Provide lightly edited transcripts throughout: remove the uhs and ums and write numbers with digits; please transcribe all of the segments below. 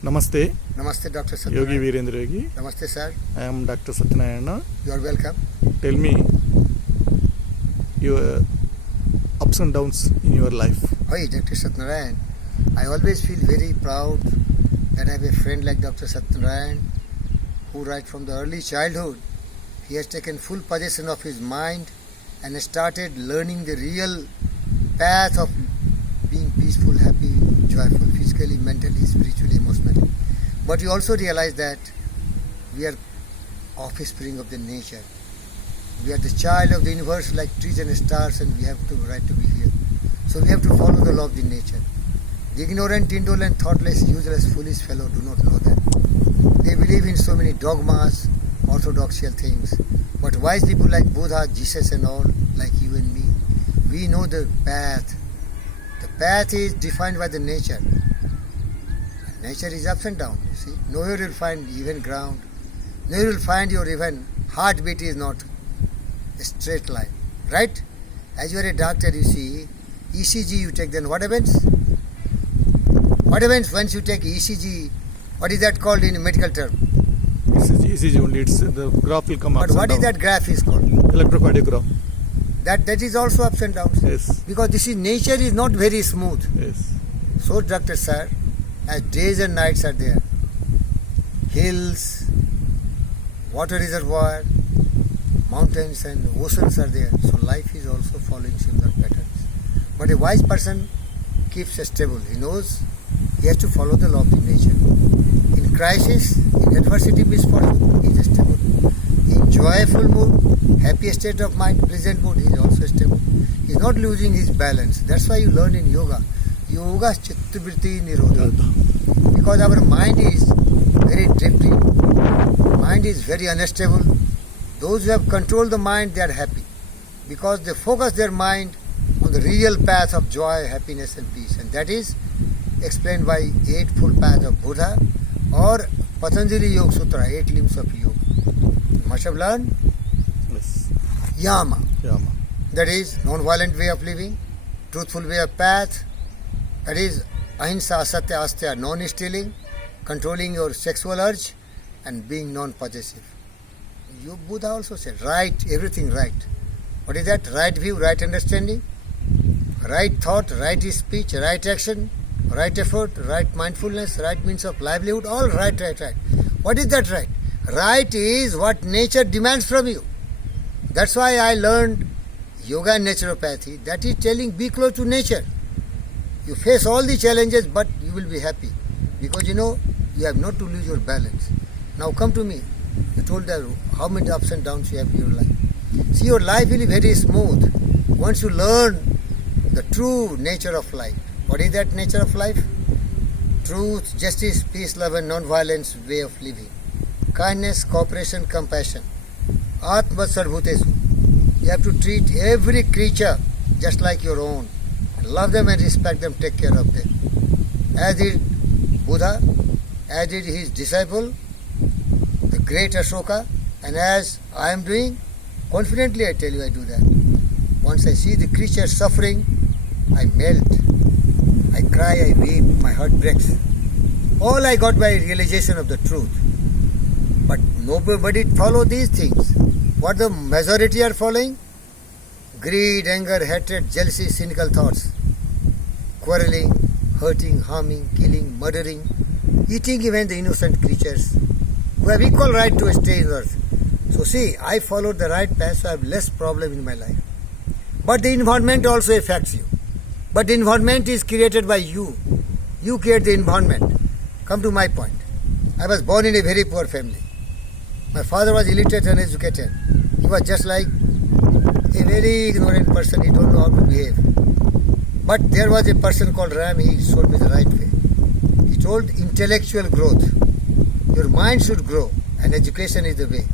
Namaste, Namaste, Dr. Yogi Satyanarayana. Virendra Yogi. Namaste, sir. I am Dr. Satyanarayana. You are welcome. Tell me your ups and downs in your life. Hi, Dr. Satyanarayana. I always feel very proud that I have a friend like Dr. Satyanarayana who right from the early childhood he has taken full possession of his mind and started learning the real path of being peaceful, happy, joyful, physically, mentally, spiritually, emotionally. But we also realize that we are offspring of the nature. We are the child of the universe like trees and stars, and we have the right to be here. So we have to follow the law of the nature. The ignorant, indolent, thoughtless, useless, foolish fellow do not know that. They believe in so many dogmas, orthodoxial things. But wise people like Buddha, Jesus and all, like you and me, we know the path. The path is defined by the nature. Nature is ups and downs, you see. Nowhere you will find even ground. Nowhere you will find your even heartbeat is not a straight line. Right? As you are a doctor, you see, ECG you take, then what happens? What happens once you take ECG? What is that called in a medical term? ECG only, it's the graph will come up. But what is that graph is called? Electrocardiogram. That is also ups and downs. Yes. Because this is nature is not very smooth. Yes. So, Doctor Sir, as days and nights are there, hills, water reservoir, mountains and oceans are there. So life is also following similar patterns. But a wise person keeps stable. He knows he has to follow the law of the nature. In crisis, in adversity, misfortune, he is stable. In joyful mood, happy state of mind, pleasant mood, he is also stable. He is not losing his balance. That's why you learn in yoga. Yoga chittavritti nirodha. Because our mind is very drifting. Mind is very unstable. Those who have controlled the mind, they are happy. Because they focus their mind on the real path of joy, happiness and peace. And that is explained by Eightfold Path of Buddha or Patanjali Yoga Sutra, 8 limbs of yoga. You must have learned Yes. Yama. Yama. That is non-violent way of living, truthful way of path. That is ahimsa, asatya, astya, non-stealing, controlling your sexual urge and being non-possessive. You Buddha also said, right, everything right. What is that? Right view, right understanding, right thought, right speech, right action, right effort, right mindfulness, right means of livelihood, all right. What is that right? Right is what nature demands from you. That's why I learned yoga and naturopathy. That is telling be close to nature. You face all the challenges, but you will be happy. Because you know, you have not to lose your balance. Now come to me. You told that how many ups and downs you have in your life. See, your life will be very smooth once you learn the true nature of life. What is that nature of life? Truth, justice, peace, love and non-violence way of living. Kindness, cooperation, compassion. Atma sarvbhutesu. You have to treat every creature just like your own. Love them and respect them, take care of them. As did Buddha, as did his disciple, the great Ashoka, and as I am doing, confidently I tell you I do that. Once I see the creature suffering, I melt. I cry, I weep, my heart breaks. All I got by realization of the truth. But nobody follow these things. What the majority are following? Greed, anger, hatred, jealousy, cynical thoughts. Quarreling, hurting, harming, killing, murdering, eating even the innocent creatures who have equal right to stay in earth. So see, I followed the right path, so I have less problem in my life. But the environment also affects you. But the environment is created by you. You create the environment. Come to my point. I was born in a very poor family. My father was illiterate and uneducated. He was just like a very ignorant person. He don't know how to behave. But there was a person called Ram. He showed me the right way. He told intellectual growth. Your mind should grow and education is the way.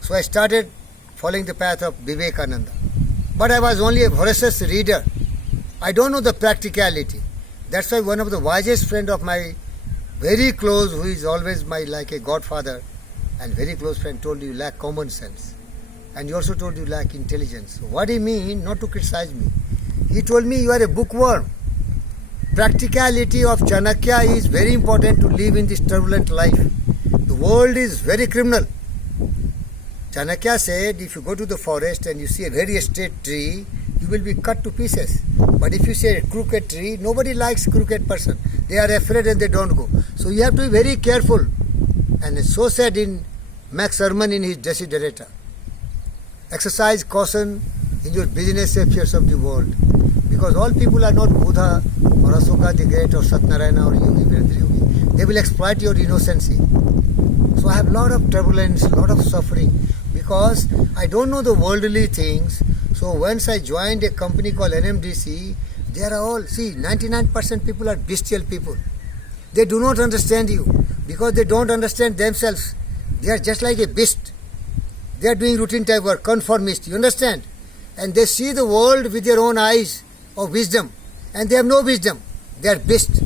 So I started following the path of Vivekananda. But I was only a voracious reader. I don't know the practicality. That's why one of the wisest friend of my very close, who is always my like a godfather and very close friend, told you lack common sense. And he also told you lack intelligence. What he mean? Not to criticize me. He told me you are a bookworm. practicality of Chanakya is very important to live in this turbulent life. The world is very criminal. Chanakya said, if you go to the forest and you see a very straight tree, you will be cut to pieces. But if you see a crooked tree, nobody likes crooked person. They are afraid and they don't go. So you have to be very careful. And it's so said in Max Ehrmann in his Desiderata. Exercise caution in your business affairs of the world. Because all people are not Buddha or Asoka the Great or Satnarayana or Yogi Vedra Yogi. They will exploit your innocency. So I have a lot of turbulence, a lot of suffering. Because I don't know the worldly things. So once I joined a company called NMDC, they are all, see, 99% people are bestial people. They do not understand you because they don't understand themselves. They are just like a beast. They are doing routine type work, conformist, you understand? And they see the world with their own eyes of wisdom. And they have no wisdom. They are beast,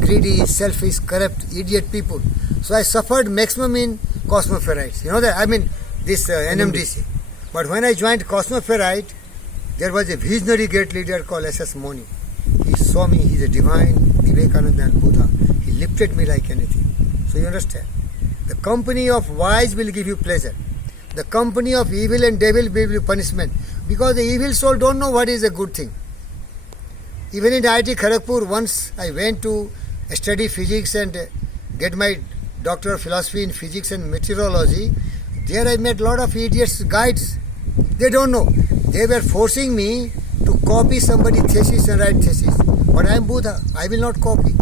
greedy, selfish, corrupt, idiot people. So I suffered maximum in Cosmoferrites. You know that? I mean, this NMDC. But when I joined Cosmoferrite, there was a visionary great leader called S.S. Moni. He saw me, he's a divine Vivekananda and Buddha. He lifted me like anything. So you understand? The company of wise will give you pleasure. The company of evil and devil will give you punishment. Because the evil soul don't know what is a good thing. Even in IIT Kharagpur, once I went to study physics and get my Doctor of Philosophy in Physics and Meteorology. There I met a lot of idiots, guides. They don't know. They were forcing me to copy somebody's thesis and write thesis. But I am Buddha. I will not copy.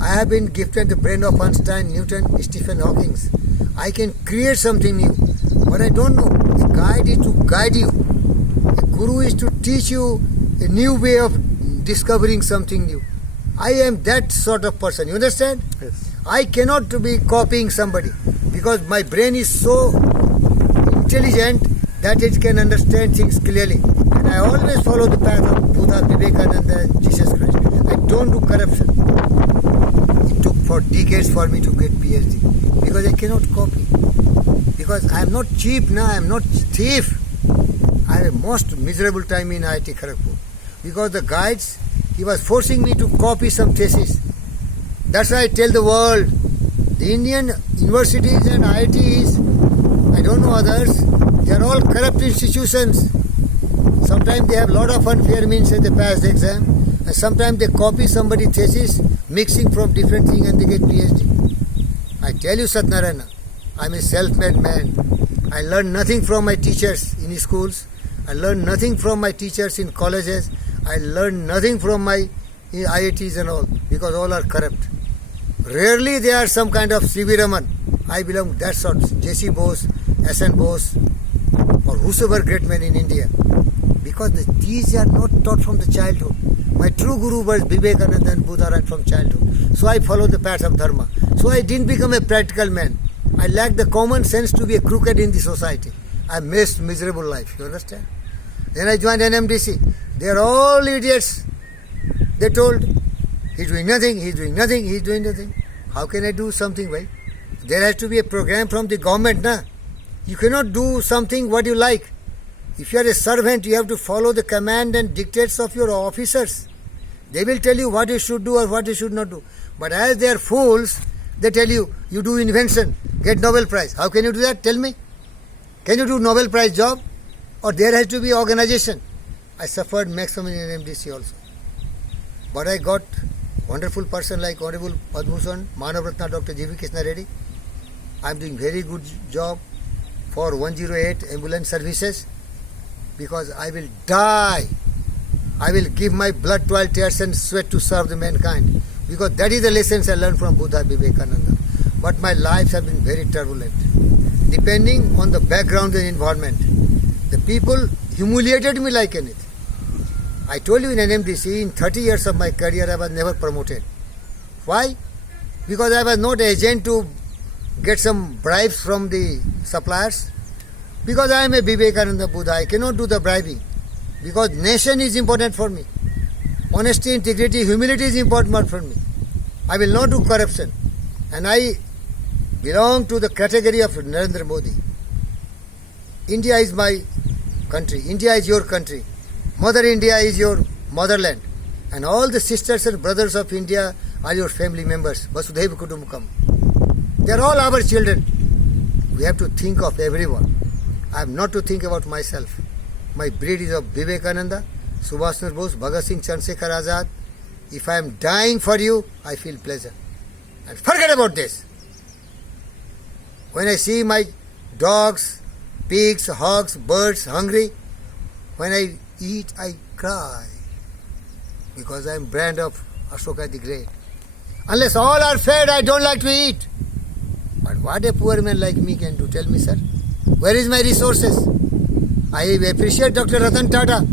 I have been gifted the brain of Einstein, Newton, Stephen Hawking. I can create something new. But I don't know. A guide is to guide you. A guru is to teach you a new way of discovering something new. I am that sort of person. You understand? Yes. I cannot be copying somebody because my brain is so intelligent that it can understand things clearly. And I always follow the path of Buddha, Vivekananda and Jesus Christ. I don't do corruption. It took for decades for me to get PhD because I cannot copy. Because I am not cheap now, I am not thief. I had a most miserable time in IIT Kharagpur. Because the guides, he was forcing me to copy some thesis. That's why I tell the world, the Indian universities and IITs, I don't know others, they are all corrupt institutions. Sometimes they have a lot of unfair means and they pass the exam. And sometimes they copy somebody's thesis, mixing from different things and they get PhD. I tell you Satnarayana, I'm a self-made man. I learned nothing from my teachers in schools. I learned nothing from my teachers in colleges. I learned nothing from my IITs and all because all are corrupt. Rarely they are some kind of C.V. Raman. I belong to that sort. J.C. Bose, S.N. Bose or whosoever great men in India. Because these are not taught from the childhood. My true guru was Vivekananda and Buddha right from childhood. So I followed the path of Dharma. So I didn't become a practical man. I lacked the common sense to be a crooked in the society. I missed miserable life. You understand? Then I joined NMDC. They are all idiots. They told, he's doing nothing, he's doing nothing, he's doing nothing. How can I do something, right? There has to be a program from the government, na? You cannot do something what you like. If you are a servant, you have to follow the command and dictates of your officers. They will tell you what you should do or what you should not do. But as they are fools, they tell you, you do invention, get Nobel Prize. How can you do that? Tell me. Can you do Nobel Prize job? Or there has to be organization. I suffered maximum in MDC also. But I got wonderful person like Honorable Padma-Bhushan, Manav Ratna Dr. G.V. Krishna Reddy. I am doing very good job for 108 ambulance services because I will die. I will give my blood, toil, tears and sweat to serve the mankind because that is the lessons I learned from Buddha Vivekananda. But my lives have been very turbulent. Depending on the background and environment, the people humiliated me like anything. I told you in NMDC, in 30 years of my career, I was never promoted. Why? Because I was not agent to get some bribes from the suppliers. Because I am a Vivekananda Buddha, I cannot do the bribing. Because nation is important for me. Honesty, integrity, humility is important for me. I will not do corruption. And I belong to the category of Narendra Modi. India is my country. India is your country. Mother India is your motherland. And all the sisters and brothers of India are your family members. Vasudhaiva Kutumbakam. They are all our children. We have to think of everyone. I am not to think about myself. My breed is of Vivekananda, Subhash Chandra Bose, Bhagat Singh, Chandrasekhar Azad. If I am dying for you, I feel pleasure. And forget about this. When I see my dogs, pigs, hogs, birds hungry, when I eat, I cry. Because I am brand of Ashoka the Great. Unless all are fed, I don't like to eat. But what a poor man like me can do? Tell me, sir. Where is my resources? I appreciate Dr. Ratan Tata.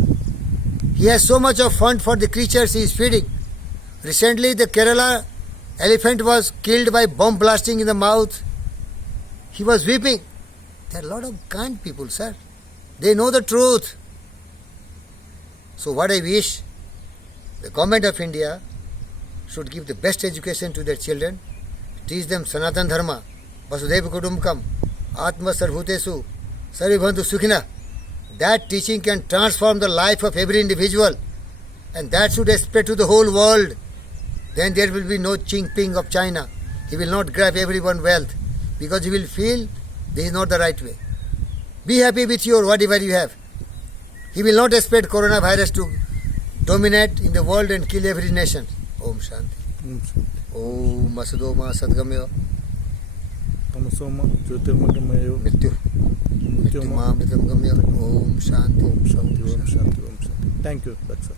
He has so much of fund for the creatures he is feeding. Recently, the Kerala elephant was killed by bomb blasting in the mouth. He was weeping. There are a lot of kind people, sir. They know the truth. So what I wish, the government of India should give the best education to their children, teach them Sanatan Dharma, Vasudhaiva Kutumbakam, Atma Sarvbhutesu, Sarvibhantu Sukhina. That teaching can transform the life of every individual, and that should spread to the whole world. Then there will be no Jinping of China. He will not grab everyone's wealth because he will feel this is not the right way. Be happy with your whatever you have. He will not expect coronavirus to dominate in the world and kill every nation. Om Shanti. Om Masudoma Sadgamya Tamasoma Jyotirmagamaya Mrityu Mrityuma Mrityumam Gamya Om Shanti. Om Shanti. Om Shanti. Om Shanti. Thank you, Daksha.